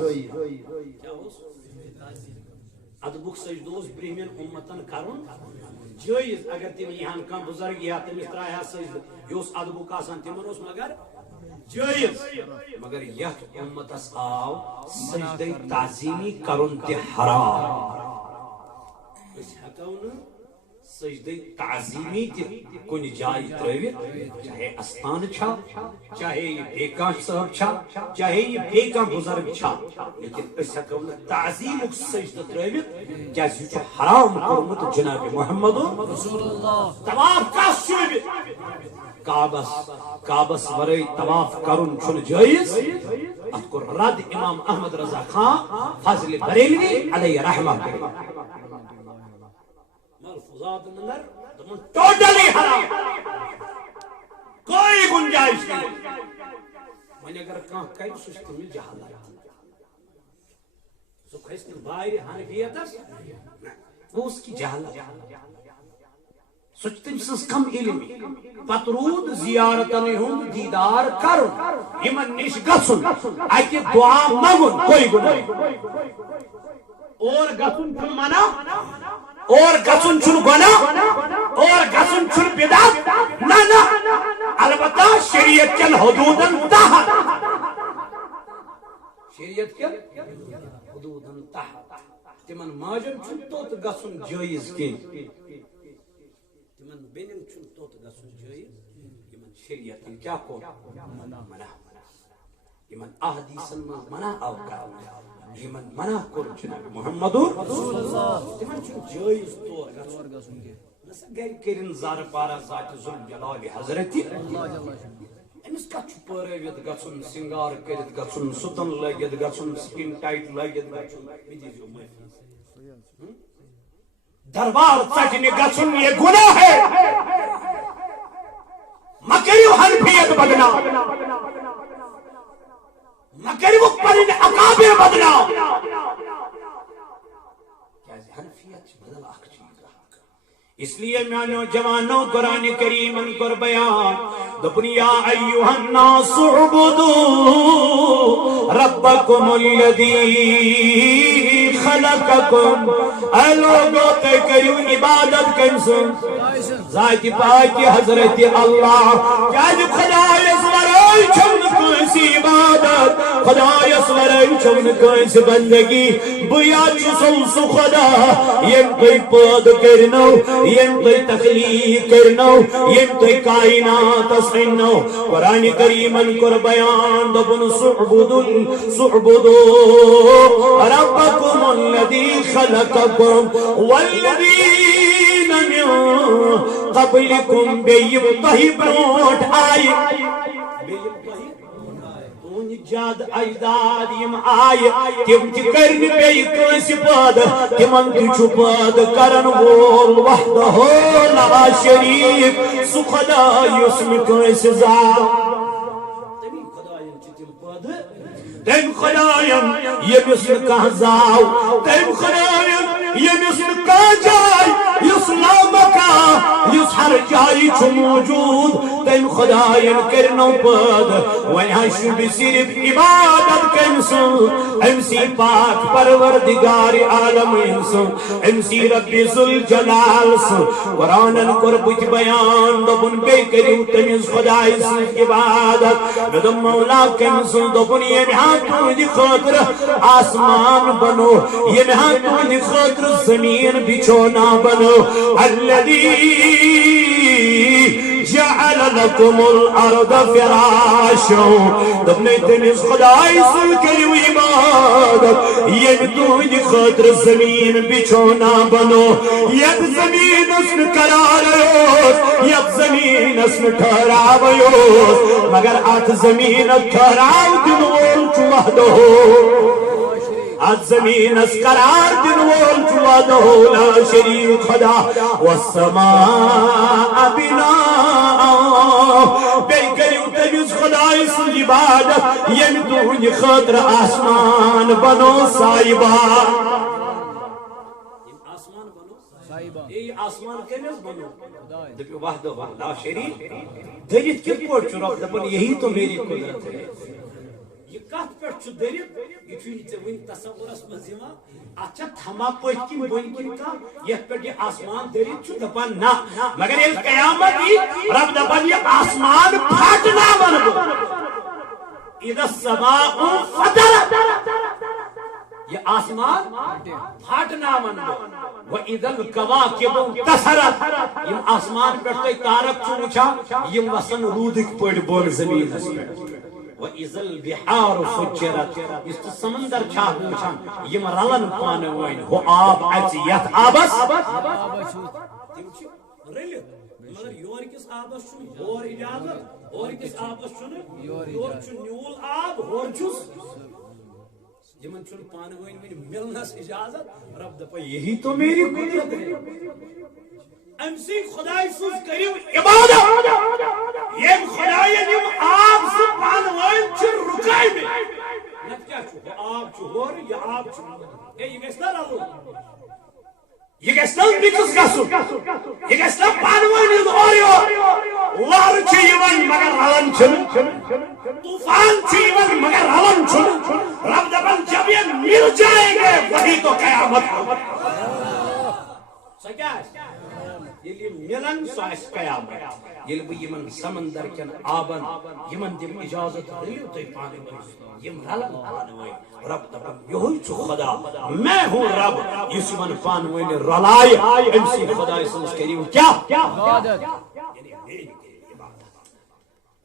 ادبُک سجدٕ اوس برٛہمٮ۪ن اُمتن کرن جٲیز اگر تم یِہن کانٛہہ بُزرگ یا تٔمِس ترٛایہِ ہا سجدٕ یہِ اوس ادبُک آسان تِمن اوس مگر جٲیز مگر یتھ اُمتس آو سجدے تعظیمی کرن تہِ حرام أسۍ ہٮ۪کو نہٕ سجدے تعظیمی تہِ کُنہِ جایہِ ترٲوِتھ چاہے استان چھا چاہے یہِ بیٚیہِ کانٛہہ صٲب چھا چاہے یہِ بیٚیہِ کانٛہہ بُزرگ چھا لیکن أسۍ ہٮ۪کو نہٕ تعظیٖمُک سجدٕ ترٲوِتھ کیازِ یہِ چھُ حرام کوٚرمُت جناب محمد طواف کس شوٗبہِ کعبس ورٲے طواف کرُن چھُنہٕ جٲیز اتھ کوٚر رد امام احمد رضا خان فضل بریلوی علیہ رحمہ ملفوظات اندر ٹوٹلی حرام کوئی گنجائش نہیں وۄنۍ اگر کانٛہہ کرِ سُہ چھُ تٔمِس جہالت سُہ کھسہِ نہٕ بارِ حنفیتس اوس کہِ جہالت سُہ چھُ تٔمۍ سٕنٛز کم علمی پتہٕ روٗد زیارتن ہُنٛد دیدار کرُن یِمن نِش گژھُن اتہِ دعا منگُن کوئی گُناہ اور گژھُن چھُنہٕ منع اور گژھُن چھُنہٕ گۄناہ اور گژھُن چھُنہٕ بدعت نہ نہ البتہ شریعت کٮ۪ن حدوٗدن تحت شریعت کٮ۪ن حدوٗدن تحت تِمن ماجن چھُنہٕ توٚت گژھُن جٲیز کینٛہہ تِمن بیٚنٮ۪ن چھُنہٕ توٚت گژھُن جٲیز یِمن شریعتن کیٛاہ کوٚر منع یِمن احادیٖثن منٛز منع آو کرنہٕ یِمن منع کوٚر جناب محمد تِمن چھُنہٕ جٲیز تور گژھُن نسا گرِ کٔرِنۍ زارٕ پارا ذاتِ ذوالجلالِ حضرتِ أمِس کتھ چھُ پٲرٲوِتھ گژھُن سِنگار کٔرِتھ گژھُن سُتن لٲگِتھ گژھُن سکِن ٹایٹ لٲگِتھ گژھُن مےٚ دیٖزیو معٲفی دربار ژٹنہِ گژھُن یہ گناہ ہے مہ کٔرِو حنفیت بدنام مہ کٔرِو پنٕنۍ اکابر بدنام کیازِ حنفیت چھِ بدل اکھ چیٖز اس لیے میانو جوانو قرآن کریمن کر بیان دپن یا ایوہ الناس اعبدوا ربکم الذی خلقکم اے لوگو تے کریو عبادت کنسن ذات پاک حضرت اللہ کیا جو خدای اس ورائی چھن کوئی سی عبادت خدا یسورے چھون کانس بندگی بیا چسو سو خدا یم توی پود کرنو یم توی تخلیق کرنو یم توی کائنات اسنو قرآن کریمن کر بیان دبن سعبدو ربکم الذی خلقکم والذین من قبلکم بیم تہی بروٹ آئی جاد اجداد یم آئی تم ترن بی کنس پاد تمن تچ پاد کرن وول وحدہ لا شریک سو خدا یس کنس ذات تم خدایم یمس کان زاو تم خدایم یمس کان جای یس لامکا یس ہر جائی چھ موجود تم خدایم کرنو پد وہاں شب صرف عبادت کنسو امسی پاک پروردگار عالم انسو امسی رب ذوالجلال سو قرآنن قربت بیان دبن بے کریو تمیز خدای سن عبادت ندم مولا کنسو دبن یہ تہندِ خاطر آسمان بنو یہ تہندِ خاطر زمین بچھونا بنو الذی جعل لكم الارض فراشا دبنے تمیز خدای سن کریو عبادت یہ تہندِ خاطر زمین بچھونا بنو یک زمین اسن قرار یک زمین اسن ٹھہراو مگر آت زمین ٹھہراو دنو وحدہ آج زمین اس قرار دن وول وحدہ لا شریک خدا والسماء بناء بے کریو تمیز خدای سن عبادت یم تہندِ خاطر آسمان بنو سائبہ یہ آسمان کمیز بنو دپیو وحدہ لا شریک دریت کت پوٹ چھو رب دپن یہی تو میری قدرت ہے یہ کت پہ درت یہ ون تصورس مز اچھا تھما پت کن بن کن کا یت پہ یہ آسمان درت دپان نا مگر یل قیامت رب دپان یہ آسمان پھٹنا ون اذا السماء فطرت یہ آسمان پھٹنا ون وَإِذَا الْكَوَاكِبُ انتَثَرَتْ یم آسمان پہ تو تارک چھو وچھا یم وسن رودک پڑ بون زمین اس پہ وَإِذَا الْبِحَارُ فُجِّرَتْ اس تو سمندر چھاک وچھان یم رلن پانے وائن ہو آب اچ یت آبس تم چھ رلت مگر یور کس آبس چھ اور اجازت اور کس آبس چھ یور چھ نیول آب ہور چھس جمن چھ پانے وائن ملنس اجازت رب دپا یہی تو میری قدرت ہے امسی خدای سوز کریو عبادت یہ خدای نیم آپ سے پانوائن چھ رکائی میں نت کیا چھو آپ چھو ہور یا آپ چھو یہ گیستا رہو یہ گیستا مکس گسو یہ گیستا پانوائن اوریو لار چھیون مگر رلن چھن طوفان چھیون مگر رلن چھن رب دبن جب یہ مل جائیں گے وہی تو قیامت سکیا یلی ملن سو اس قیامت یلی بہ یمن سمندر کن آبن یمن دم اجازت رلیو تی پانے وی یم رلن پانے وی رب دپن یہی چھ خدا میں ہوں رب یس یمن پانے وی نے رلائے امسی خدا سنس کریو کیا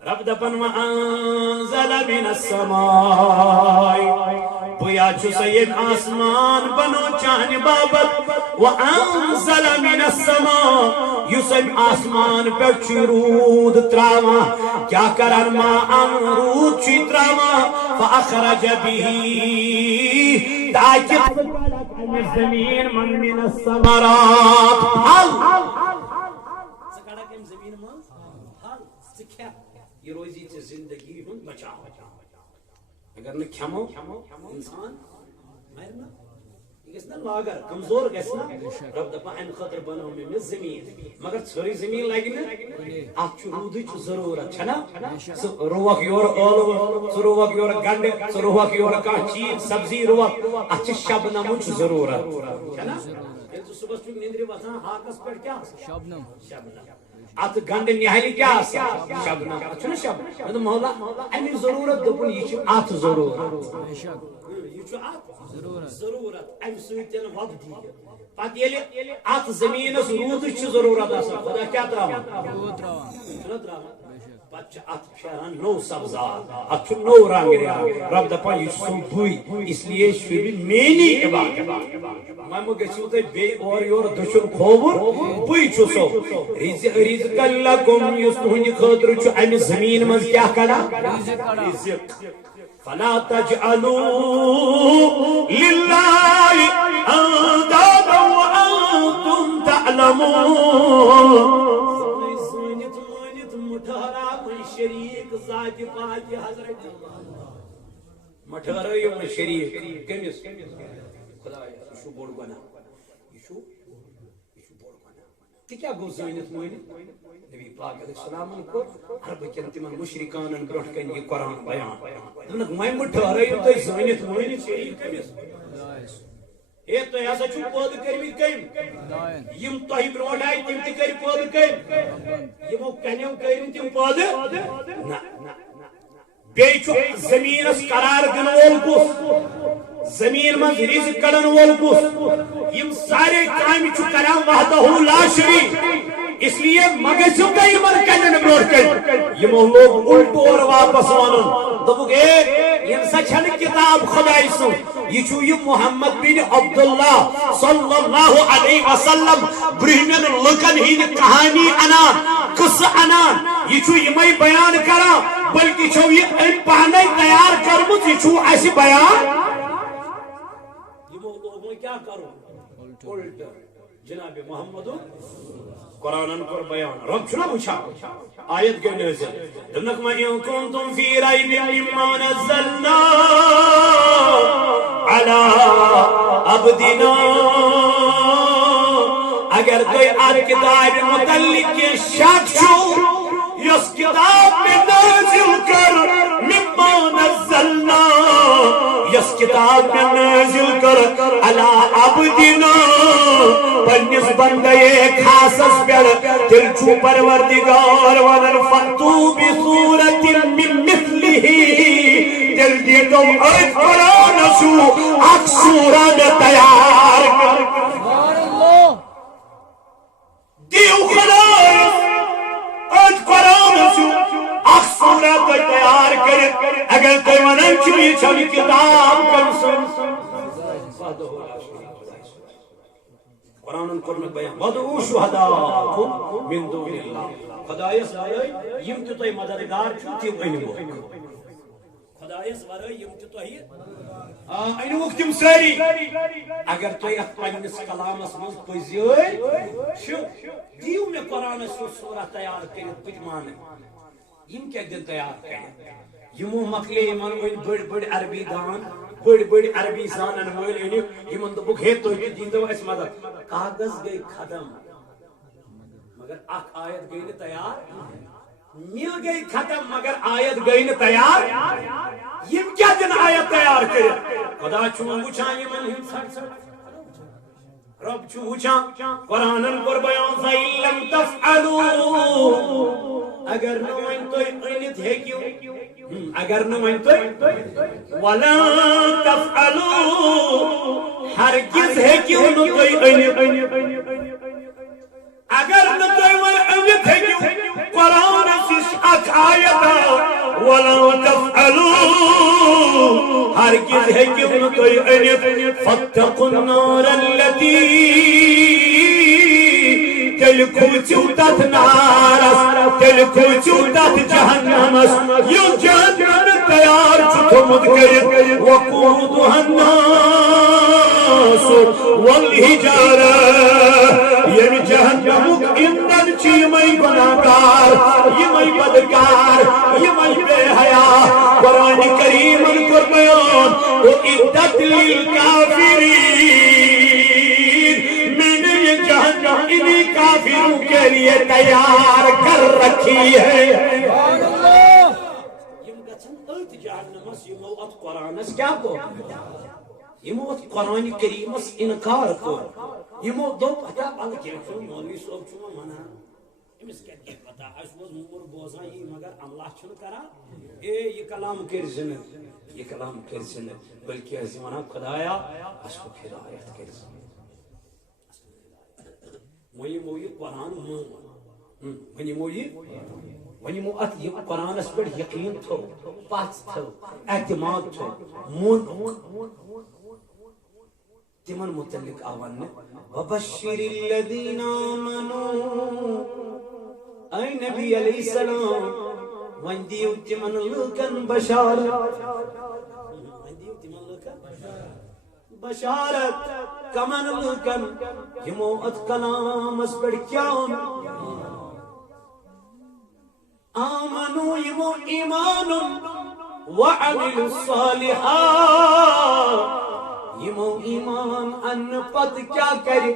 رب دپن وانزل من السماء بیا چھ سید آسمان بنو چاہنے بابت وانزل من السماء یسم آسمان پر چھ رود تراما کیا کرن ما ان رود چھ تراما فاخرج بھی تاکہ زمین من الثمرات حل سکڑا کم زمین من حل سکھیا یہ روزی چھ زندگی ہن بچا اگر نہ کھمو انسان مرنا یہ گسنا لاگر کمزور گسنا رب دپا ان خاطر بناو میں زمین مگر چھری زمین لگنا اچ رودچ ضرورت چھنا روک یور اولو روک یور گنڈ روک یور کا چیز سبزی روک اچ شبنم چ ضرورت چھنا تو صبح چھ نیندری وسان ہاکس پر کیا شبنم ات گنڈ نہاری کیا شبنم ات چھنا شبنم مے مولا امی ضرورت دپن یہ ات ضرورت یہ ضرورت ام سۭتۍ وۄبدِ یہِ پتہٕ ییٚلہِ اتھ زٔمیٖنس روٗدٕچ چھِ ضروٗرت آسان خدا کیٛاہ تراوان چھُنہ تراوان پتہٕ چھِ اتھ پھیران نوٚو سبزار اتھ چھُ نوٚو رنگ نیران رب دپان یہِ چھُ سُہ بٕے اس لیے شوٗبہِ میٛٲنی عبادت وۄنۍ مہ گٔژھِو تُہۍ بیٚیہِ اورٕ یورٕ دٔچھُن کھووُر بٕے چھُ سو رزق لکم یُس تُہنٛدِ خٲطرٕ چھُ امہِ زٔمیٖن منٛز کیٛاہ کڑان رزق فلا تجعلوا لله اندادا وانتم تعلمون شریک ذات پاک حضرت مٹھارو شریک کمس خدا یہ بوڑ گناہ یہ بوڑ گناہ تہ کیا گو زانت مانت نبی پاک علیہ السلام کو عرب کن تمن مشرکان برٹ کن یہ قرآن بیان دنک میں مٹھارو تہ زانت مانت شریک کمس اے تو ایسا چھو پود کرمی کم یم تہی برونٹ آئی تم تہ کر پود کم یمو کنیو کرم تم پود نہ بیٚیہِ چھُ زٔمیٖنس قرار دِنہٕ وول کُس زٔمیٖن منٛز رزق کڑن وول کُس یِم سارے کامہِ چھُ کران وحدہ لا شریٖک اس لیے مگژھِو تُہۍ یِمن کنٮ۪ن برونٛٹھ کٔنۍ یِمو لوگ الٹہٕ اورٕ واپس ونُن دوٚپُکھ اے یِم سا چھنہٕ کِتاب خۄداے سُنٛد یہ چھُ یہِ محمد بن عبداللہ صلی اللہ علیہ وسلم برہمٮ۪ن لُکن ہٕنٛدِ کہانی انان قصہٕ انان یہ چھُ یِمے بیان کران بلکہ چھو یہ ام پانے تیار کرمت یہ چھو ایسی بیان یہ لوگوں کیا کرو الٹ جناب محمد قرآن پر بیان رب چھنا پوچھا آیت کے نازل دنک ما ان کنتم فی ریب مما نزلنا علی عبدنا اگر کوئی آج کتاب متعلق کے شک چھو یس کتاب میں نازل کر مما نزلنا یس کتاب میں نازل کر علی عبدنا پنس بندے خاصس پر دل چھو پروردگار ونن فتو بصورت من مثلہ دل دی تم ایت قرآن سو اکسوران تیار کر دیو خدای ایت قرآن سو اکسوران تیار کر اگر کوئی ونن چھو یہ چھو کتاب کن سن قرآن کرنے بیان وَدْعُوا شُهَدَاءَكُمْ مِن دُونِ اللَّهِ خدایس ورٲے یم تہِ تۄہہِ مددگار چھُو تِم أنۍوُکھ خدایس ورٲے یم تہِ تۄہہِ أنۍوُکھ تِم سٲری اگر تۄہہِ اتھ پننِس کلامس منٛز پٔزۍ چھِو دِیِو مےٚ قرآنس سُہ سورہ تیار کٔرِتھ بہٕ تہِ مانہٕ یم کیٛاہ دِن تیار کٔرِتھ یمو مۄکلے یمن وۄنۍ بٔڑۍ بٔڑۍ عربی دان بڑی بڑی عربی زانن وٲلۍ أنِو یمن دوٚپُکھ ہے تُہۍ تہِ دیٖتو اَسہِ مدد کاغذ گٔے ختم مگر اکھ آیت گٔے نہٕ تیار میل گٔے ختم مگر آیت گٔے نہٕ تیار یم کیٛاہ دِن آیت تیار کٔرِتھ خدا چھُ وۄنۍ وٕچھان یمن ہٕنٛدۍ ژھٹ ژھٹ رب چھُ وٕچھان قرآنن کوٚر بیان فَإِن لَمْ تَفْعَلُوا اگر نہ وۄنۍ تُہۍ أنِتھ ہیٚکِو اگر نہ وۄنۍ تُہۍ وَلَن تَفْعَلُوا ہرگز ہیٚکِو نہٕ تُہۍ أنِتھ اگر نہ تُہۍ وۄنۍ أنِتھ ہیٚکِو قرآنس یہِ چھِ اکھ آیت وَلَن تَفْعَلُوا ہرگز ہیٚکِو نہٕ تُہۍ أنِتھ فَاتَّقُوا النَّارَ الَّتِي تیٚلہِ کھوٗژِو تتھ نارس تیٚلہِ کھوٗژِو تتھ جہنمس یُس جہنم تیار چھُ تھوٚمُت کٔرِتھ وقوٗدُہَا النَّاسُ وَالْحِجَارَةُ ییٚمہِ جہنمُک ایندھن چھِ یِمے گۄناہ گار یِمے بدکار یِمے بے حیا قرآنِ کریٖمن کوٚر بیان اُعِدَّتْ لِلْکافِرِیٖنَ انہی کافروں کے لیے تیار کر رکھی ہے یم گژھن أتھۍ جہنمس یمو اتھ قرآنس کیٛاہ کوٚر یمو اتھ قرآنِ کریٖمس انکار کوٚر یمو دوٚپ ہتا بلکہ مولوی صٲب چھُ وۄنۍ ونان امس کیا پتہ اس وہ مور بوزان یہ مگر عملہ چھن کرا یہ کلام کرزن یہ کلام کرزن بلکہ اس ونا خدایا اس کو ہدایت کرزن موی قرآن ونمو ات یہ قرآن اس پر یقین تھو پاس تھو اعتماد تھو مون تمن متعلق آوان وبشر الذین آمنوا اے نبی علیہ السلام ون دیو تمن لوکن بشارت بشارت کمن لوکن یمو ات کلام اس پر کیا آمنوا یمو ایمان وعملوا الصالحات یمو ایمان ان پت کیا کرے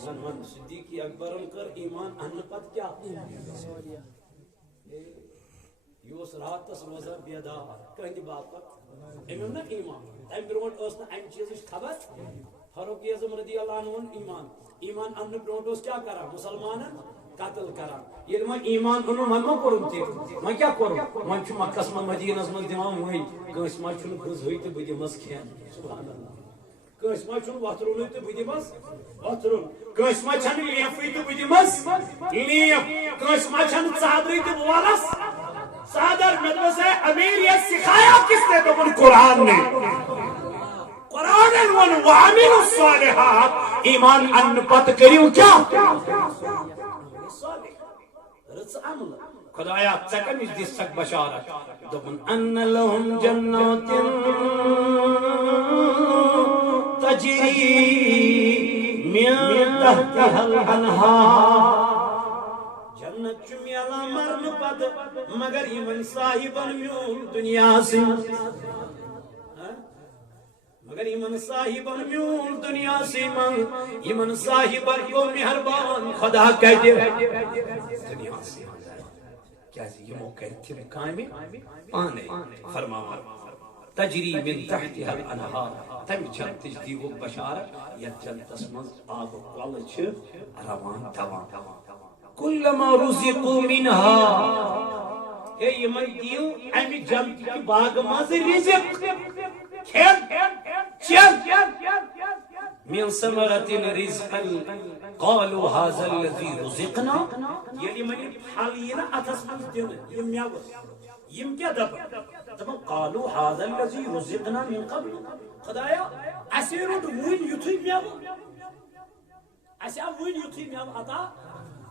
سلمان صدیقی اکبرم کر ایمان ان پت کیا یوس راتس روزہ بیدار کہندی باپت امام نا ایمان تم برونٹ اس نا ام چیز خبر فاروق اعظم رضی اللہ عنہ ایمان ان برونٹ اس کیا کرا مسلمانن قتل کرا یہ میں ایمان انو من ما کرم تے میں کیا کرم من چھ مکہ من مدینہ من دیوان وہی کس ما چھ گز ہوئی تے بدی مس کھین سبحان اللہ کس ما چھ واترون تے بدی مس واترون کس ما چھ لیف تے بدی مس لیف کس ما چھ صادری تے والس صادر مطلب ہے امیر یہ سکھایا کس نے تو قرآن نے قرآن وعمل الصالحات ایمان ان پت کریو کیا خدایا چکن اس دستک بشارت دبن ان لهم جنات تجری من تحتها الانہار جنت چمیالا مرن پد مگر یمن صاحبن میول دنیا سے مگر ایمن صاحبن میول دنیا سے من ایمن صاحبن کو مہربان خدا کہتے دنیا سے کیا یہ موقع تھے کامی پانے فرماوا تجری من تحتها الانہار تم جنت دی وہ بشارت یا جنت اسمز آب کالچ روان دوان کلما رزقوا منها اے یمن دیو امی جنت کی باغ مز رزق من ثمرة رزقا قالوا هذا الذي رزقنا یعنی من حالینا اتس من دین یم میاوس یم کیا دب قالوا هذا الذي رزقنا من قبل خدایا اسیرو وین یتھی میاو اسیا وین یتھی میاو عطا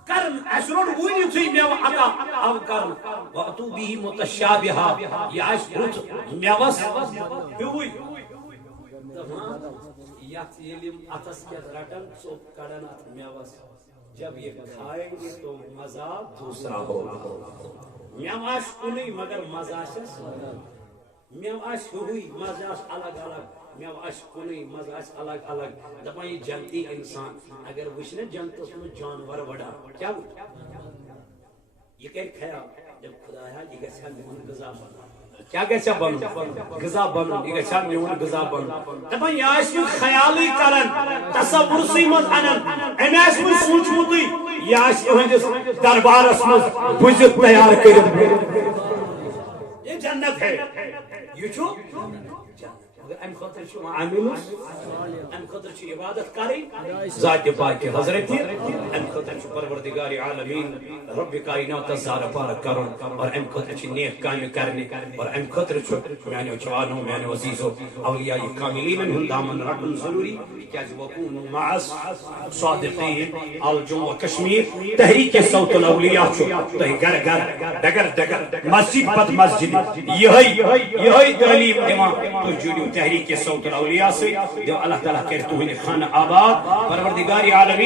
کرن اسرو وین یتھی میاو عطا او کرن واتو به متشابها یا اشرت میاوس ہوئی یت علم اتس کے رٹن چوپ کڑن ات میوس جب یہ کھائیں گے تو مزہ دوسرا ہوگا میواش کنی مگر مزہ شس میواش ہوئی مزہ الگ الگ میواش کنی مزہ الگ الگ دپا یہ جنتی انسان اگر وچھنے جنت اس میں جانور وڑا کیا یہ کہ خیال جب خدایا یہ گژھا میون غذا بنا کیا گژھا بن غذا بن یہ گژھا میون غذا بن دپا یہ اس خیالی کرن تصور سی من انن امس من سوچمتی یہ اس ہندس دربارس من بزت تیار کرن یہ جنت ہے یہ چھو ام خاطر شو عاملوس ام خاطر شو عبادت کاری ذات پاک حضرت ام خاطر شو پروردگار عالمین رب کائنات زار پارک کرن اور ام خاطر شو نیک کام کرنے اور ام خاطر شو میانو جوانو میانو عزیزو اولیاء کاملین ہن دامن رکھن ضروری کیا وکونوا مع الصادقین الجو و کشمیر تحریک صوت الاولیاء چھو تہ گھر گھر ڈگر ڈگر مسجد پت مسجد یہی تعلیم دیما تو جوڑیو تحریک صوت الاولیاء سے جو اللہ تعالیٰ کہتے ہیں خانہ آباد پروردگار عالمین